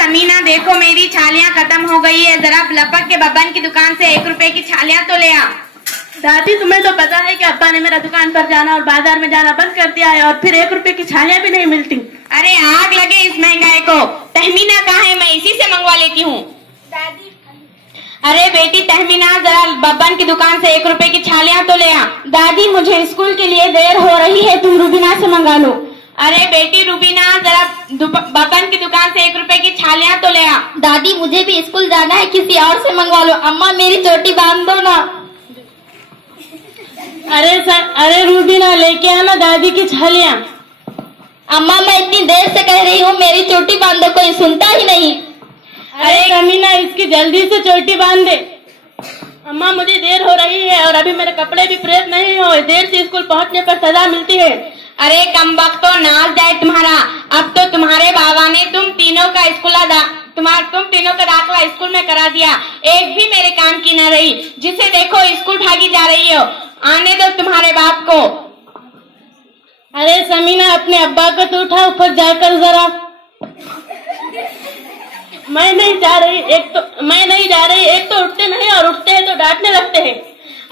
समीना देखो मेरी छालियाँ खत्म हो गई है, जरा लपक के बबन की दुकान से 1 रुपए की छालियाँ तो ले आ। दादी तुम्हें तो पता है कि अब्बा ने मेरा दुकान पर जाना और बाजार में जाना बंद कर दिया है, और फिर 1 रुपए की छालियाँ भी नहीं मिलती। अरे आग लगे इस महंगाई को। तहमीना कहाँ है, मैं इसी से मंगवा लेती हूँ। दादी अरे बेटी तहमीना जरा बब्बन की दुकान से 1 रुपए की छालियाँ तो ले आ। दादी मुझे स्कूल के लिए देर हो रही है, तुम रूबीना से मंगा लो। अरे बेटी रूबीना जरा बब्बन की दुकान से 1 रुपए की छालियाँ तो ले आ। दादी मुझे भी स्कूल जाना है, किसी और से मंगवा लो। अम्मा मेरी चोटी बांध दो ना। अरे रूबीना लेके आना दादी की छालियाँ। अम्मा मैं इतनी देर से कह रही हूँ मेरी चोटी बांध दो, कोई सुनता ही नहीं। अरे समीना इसकी जल्दी से चोटी बांध दे। अम्मा मुझे देर हो रही है और अभी मेरे कपड़े भी प्रेस नहीं हुए, देर से स्कूल पहुँचने पर सजा मिलती है। अरे कमबख्तो नाच जाए तुम्हारा, अब तो तुम्हारे बाबा ने तुम तीनों का दाखिला स्कूल में करा दिया, एक भी मेरे काम की न रही। जिसे देखो स्कूल भागी जा रही हो, आने दो तुम्हारे बाप को। अरे समीना अपने अब्बा को तो उठा ऊपर जाकर जरा। मैं नहीं जा रही, एक तो उठते नहीं और उठते हैं तो डांटने लगते हैं।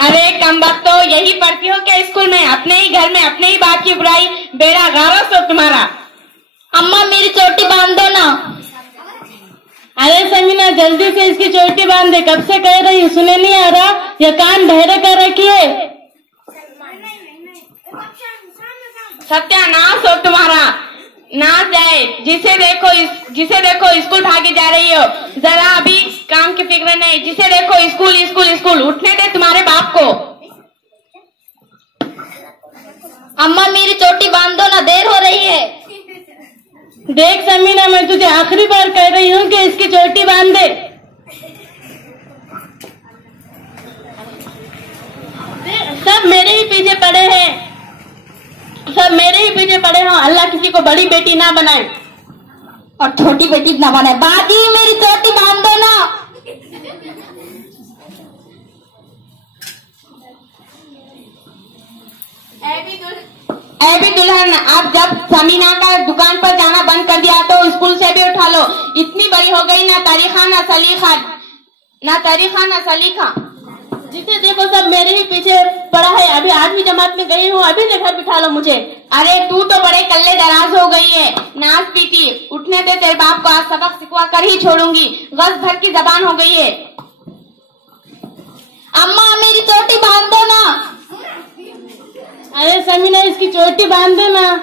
अरे कमबख्तो यही पढ़ती हो क्या स्कूल में, अपने ही घर में अपने ही बाप की बुराई, बेड़ा गारस हो तुम्हारा। अम्मा मेरी चोटी बांध दो ना। अरे समीना जल्दी से इसकी चोटी बांध दे, कब से कह रही, सुने नहीं आ रहा, ये कान बहरे कर रखी है। सत्यानाश हो तुम्हारा, नाच जाए। जिसे देखो स्कूल भागी जा रही हो, जरा अभी काम की फिक्र नहीं। जिसे देखो स्कूल स्कूल स्कूल, उठने दे तुम्हारे बाप को। अम्मा मेरी चोटी बांध दो ना, देर हो रही है। देख समीना मैं तुझे आखिरी बार कह रही हूँ कि इसकी चोटी बांध दे। सब मेरे ही पीछे पड़े हैं, अल्लाह किसी को बड़ी बेटी ना बनाए और छोटी बेटी ना बनाए। दादी मेरी चोटी बांध दो ना। ऐबी दुल्हन, अब जब समीना का दुकान पर जाना बंद कर दिया तो स्कूल से भी उठा लो। इतनी बड़ी हो गई, ना तारीखा ना सलीखा। जिसे देखो सब मेरे ही पीछे पड़ा है। अभी 8वीं जमात में गई हूँ, अभी से घर बिठा लो मुझे। अरे तू तो बड़े कल्ले दराज हो गई है, नाच पीटी। उठने दे तेरे बाप को, आज सबक सिखवा कर ही छोड़ूंगी, गज भर की जबान हो गई है। अम्मा मेरी चोटी बांध दो ना। अरे समीना इसकी चोटी बांध दो ना।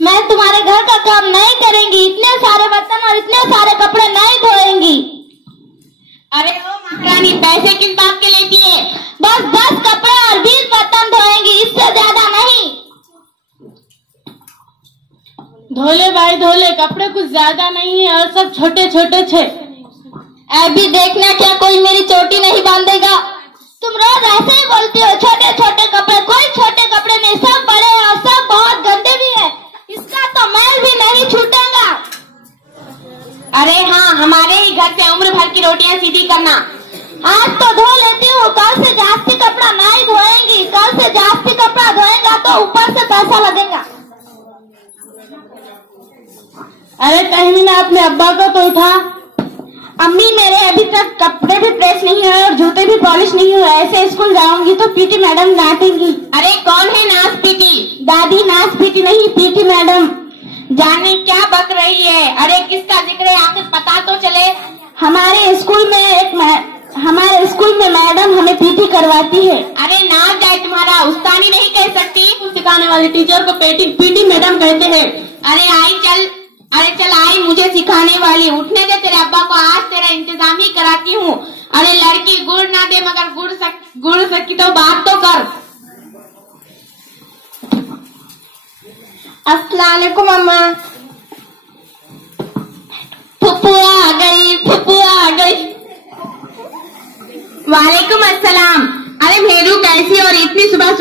मैं तुम्हारे घर का काम नहीं करेंगी, इतने सारे बर्तन और इतने सारे कपड़े नहीं धोएंगी। अरे ओ महारानी, पैसे किस बात के लेती है? बस 10 कपड़े और 20 बर्तन धोएंगी, इससे ज्यादा नहीं। धोले भाई धोले, कपड़े कुछ ज्यादा नहीं है और सब छोटे छोटे छे। अभी देखना क्या कोई मेरी चोटी नहीं बांधेगा। तुम रोज ऐसे ही बोलती हो, छोटे छोटे कपड़े। कोई छोटे कपड़े नहीं, सब बड़े हैं और सब बहुत गंदे भी है। इसका तो मैल भी नहीं छूटेगा। अरे हाँ, हमारे ही घर से उम्र भर की रोटियां सीधी करना। आज तो धो लेती हूँ, कल से जास्ती कपड़ा नहीं धोएंगी। कल से जास्ती कपड़ा धोएगा तो ऊपर से पैसा लगेगा। अरे तहमीना अपने अब्बा को तो उठा। अम्मी मेरे अभी तक कपड़े भी प्रेस नहीं हुए और जूते भी पॉलिश नहीं हुए। ऐसे स्कूल जाऊंगी तो पीटी मैडम डांटेंगी। अरे कौन है नाच पीटी? दादी नाच पीटी नहीं, पीटी मैडम। जाने क्या बक रही है। अरे किसका जिक्र है, आखिर पता तो चले। हमारे स्कूल में मैडम हमें पीटी करवाती है। अरे नाच जाए तुम्हारा, उस्तानी नहीं कह सकती। सिखाने वाली टीचर को पीटी मैडम कहते हैं। अरे चल आई मुझे सिखाने वाली। उठने दे तेरे अब्बा को, आज तेरा इंतजाम ही कराती हूँ। अरे लड़की गुड़ ना दे मगर गुड़ सकी तो बात तो कर। अस्सलाम वालेकुम अम्मा। फुप्पू आ गई। वालेकुम अस्सलाम। अरे मेरू कैसी, और इतनी सुबह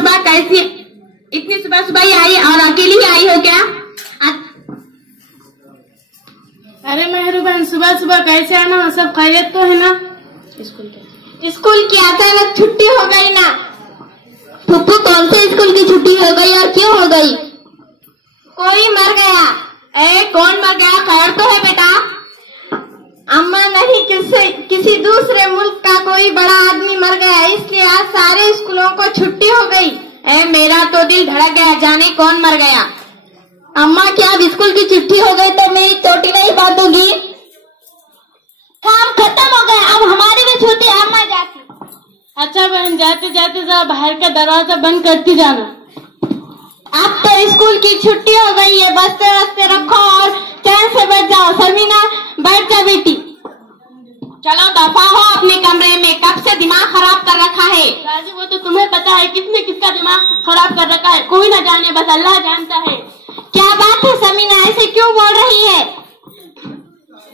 सुबह ही आई और अकेली ही आई हो क्या? अरे मेहरूबन, सुबह सुबह कैसे आना, सब खैरियत तो है ना? स्कूल की अचानक छुट्टी हो गई ना। फुप्पू कौन से स्कूल की छुट्टी हो गई और क्यों हो गई? कोई मर गया। कौन मर गया? खैर तो है बेटा? अम्मा नहीं, किसी दूसरे मुल्क का कोई बड़ा आदमी मर गया, इसलिए आज सारे स्कूलों को छुट्टी हो गई। मेरा तो दिल धड़क गया, जाने कौन मर गया। अम्मा क्या अब स्कूल की छुट्टी हो गई तो मेरी चोटी नहीं बांधूंगी? काम खत्म हो गया, अब हमारी भी छुट्टी, अम्मा जाती। अच्छा बहन, जाते जाते जरा बाहर का दरवाजा बंद करती जाना। अब तो स्कूल की छुट्टी हो गई है, बस्ते वस्ते रखो और चैन से बैठ जाओ। शर्मिना बैठ जा बेटी। चलो दफा हो अपने कमरे में, कब से दिमाग खराब कर रखा है। दादी वो तो तुम्हें पता है किसने किसका दिमाग खराब कर रखा है, कोई ना जाने, बस अल्लाह जानता है। क्या बात है शर्मिना, ऐसे क्यों बोल रही है?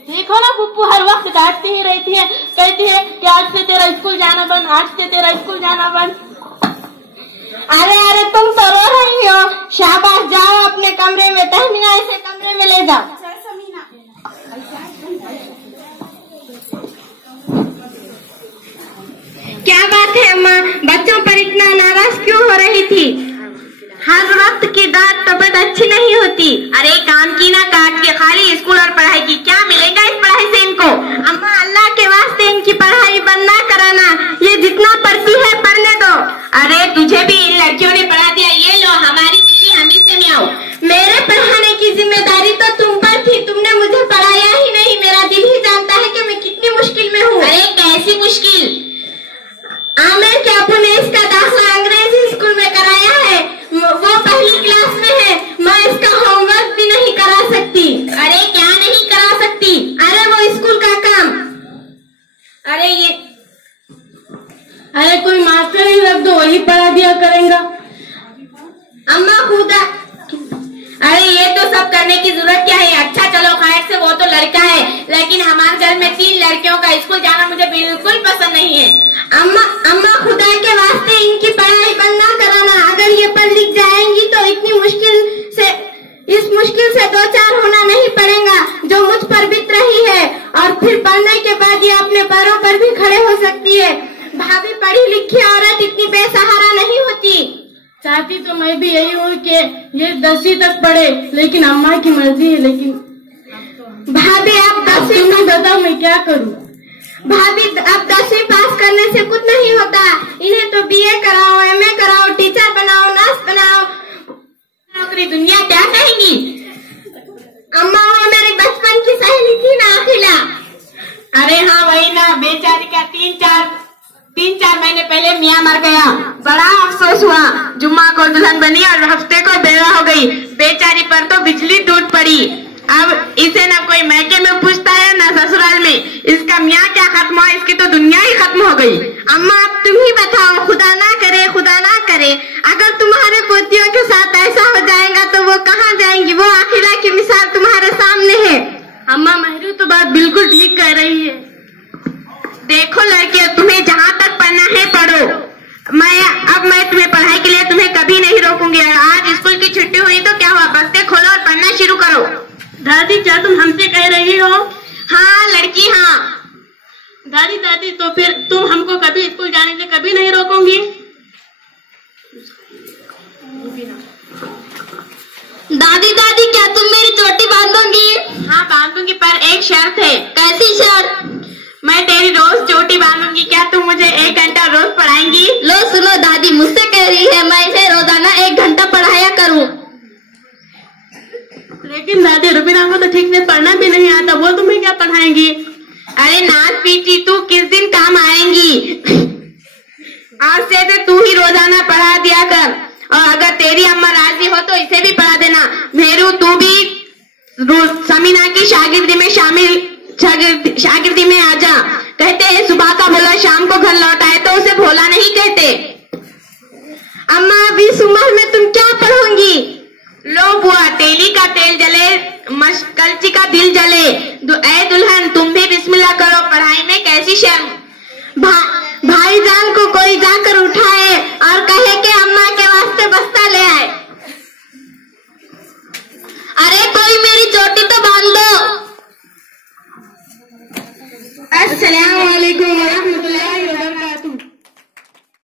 देखो ना फुप्पू हर वक्त डांटती ही रहती है, कहती है कि आज से तेरा स्कूल जाना बंद, आज से तेरा स्कूल जाना बंद। अरे तुम तो रो रही हो। शाबाश, जाओ अपने कमरे में, तहमीना इसे कमरे में ले जाओ। क्या बात है अम्मा, बच्चों पर इतना नाराज क्यों हो रही थी? हर वक्त की डांट तबीयत अच्छी नहीं होती। अरे कान की ना काट के, खाली स्कूल और पढ़ाई की, क्या मिलेगा इस पढ़ाई से इनको? अम्मा अल्लाह के वास्ते इनकी पढ़ाई बंद ना कराना, ये जितना पढ़ती है पढ़ने दो। अरे तुझे भी इन लड़कियों ने पढ़ा दिया, ये लो हमारी दीदी, हम से में आओ। मेरे पढ़ाने की जिम्मेदारी तो तुम पर थी, तुमने मुझे पढ़ाया ही नहीं। मेरा दिल ही जानता है कि मैं कितनी मुश्किल में हूँ। अरे कैसी मुश्किल? आमिर के अबू ने इसका दाखिला अंग्रेजी स्कूल में कराया है, वो पहली क्लास में है, मैं इसका होमवर्क भी नहीं करा सकती। अरे क्या नहीं करा सकती? अरे वो स्कूल का काम। अरे कोई मास्टर ही रख दो, वही पढ़ा दिया करेगा। अम्मा खुदा, अरे ये तो सब करने की जरूरत क्या है? अच्छा चलो खैर से, वो तो लड़का है, लेकिन हमारे घर में 3 लड़कियों का स्कूल जाना मुझे बिल्कुल पसंद नहीं है। अम्मा खुदा के वास्ते इनकी पढ़ाई बंद ना कराना। अगर ये पढ़ लिख जाएंगी तो इस मुश्किल से 2-4 होना नहीं पड़ेगा जो मुझ पर बीत रही है, और फिर पढ़ने के बाद ये अपने पैरों पर भी खड़े हो सकती है। भाभी, पढ़ी लिखी औरत इतनी बेसहारा नहीं होती। चाहती तो मैं भी यही हूँ कि ये 10वीं तक पढ़े, लेकिन अम्मा की मर्जी है। लेकिन भाभी आप 10वीं, तुम बताओ मैं क्या करूँ? भाभी अब 10वीं पास करने से कुछ नहीं होता, इन्हें तो BA कराओ, MA कराओ, टीचर बनाओ, नर्स बनाओ। नौकरी दुनिया क्या कहेगी? अम्मा वो मेरी बचपन की सहेली थी ना अखिला। अरे हाँ वही ना, बेचारी का 3-4 महीने पहले मियाँ मर गया, बड़ा अफसोस हुआ। जुम्मा को दुल्हन बनी और हफ्ते को बेवा हो गई। बेचारी पर तो बिजली टूट पड़ी। अब इसे ना कोई मैके में पूछता है ना ससुराल में। इसका मियाँ क्या खत्म हुआ, इसकी तो दुनिया ही खत्म हो गई। अम्मा अब तुम ही बताओ, खुदा ना करे, खुदा ना करे, अगर तुम्हारे पोतियों के साथ ऐसा हो जाएगा तो वो कहाँ जाएंगी? वो आखिरा की मिसाल तुम्हारे सामने है। अम्मा महरू तो बात बिल्कुल ठीक कह रही है। देखो लड़के, तुम्हें जहाँ तक पढ़ना है पढ़ो। मैं तुम्हें पढ़ाई के लिए तुम्हें कभी नहीं रोकूंगी। और आज स्कूल की छुट्टी हुई तो क्या हुआ, बस्ते खोलो और पढ़ना शुरू करो। दादी क्या तुम हमसे कह रही हो? हाँ लड़की, हाँ। दादी तो फिर तुम हमको कभी स्कूल जाने से कभी नहीं रोकोगी? दादी क्या तुम मेरी चोटी बांधोगी? हाँ बांधूंगी, पर एक शर्त है। कैसी शर्त? मैं तेरी रोज चोटी बांधूंगी, क्या तुम मुझे 1 घंटा रोज पढ़ाएंगी? लो सुनो, दादी मुझसे कह रही है मैं इसे रोजाना 1 घंटा पढ़ाया करूं। लेकिन दादी रुबीना को तो ठीक से पढ़ना भी नहीं आता, वो तुम्हें क्या पढ़ाएंगी? अरे नाच पीटी, तू किस दिन काम आएंगी? आज से तो तू ही रोजाना पढ़ा दिया कर, और अगर तेरी अम्मा राजी हो तो इसे भी पढ़ा देना। मेरू तू भी समीना की शागिर्दी में आजा। कहते हैं सुबह का भोला शाम को घर लौटाए, तो उसे भोला नहीं कहते। अम्मा अभी इस उम्र में तुम क्या पढ़ोगी? लो बुआ, तेली का तेल जले, कलची का दिल जले। ऐ दुल्हन तुम भी बिस्मिल्लाह करो, पढ़ाई में कैसी शर्म। भाईजान को कोई जाकर उठाए और कहे कि अम्मा के वास्ते बस्ता ले आए। अरे कोई मेरी चोटी तो बांध दो। अस्सलाम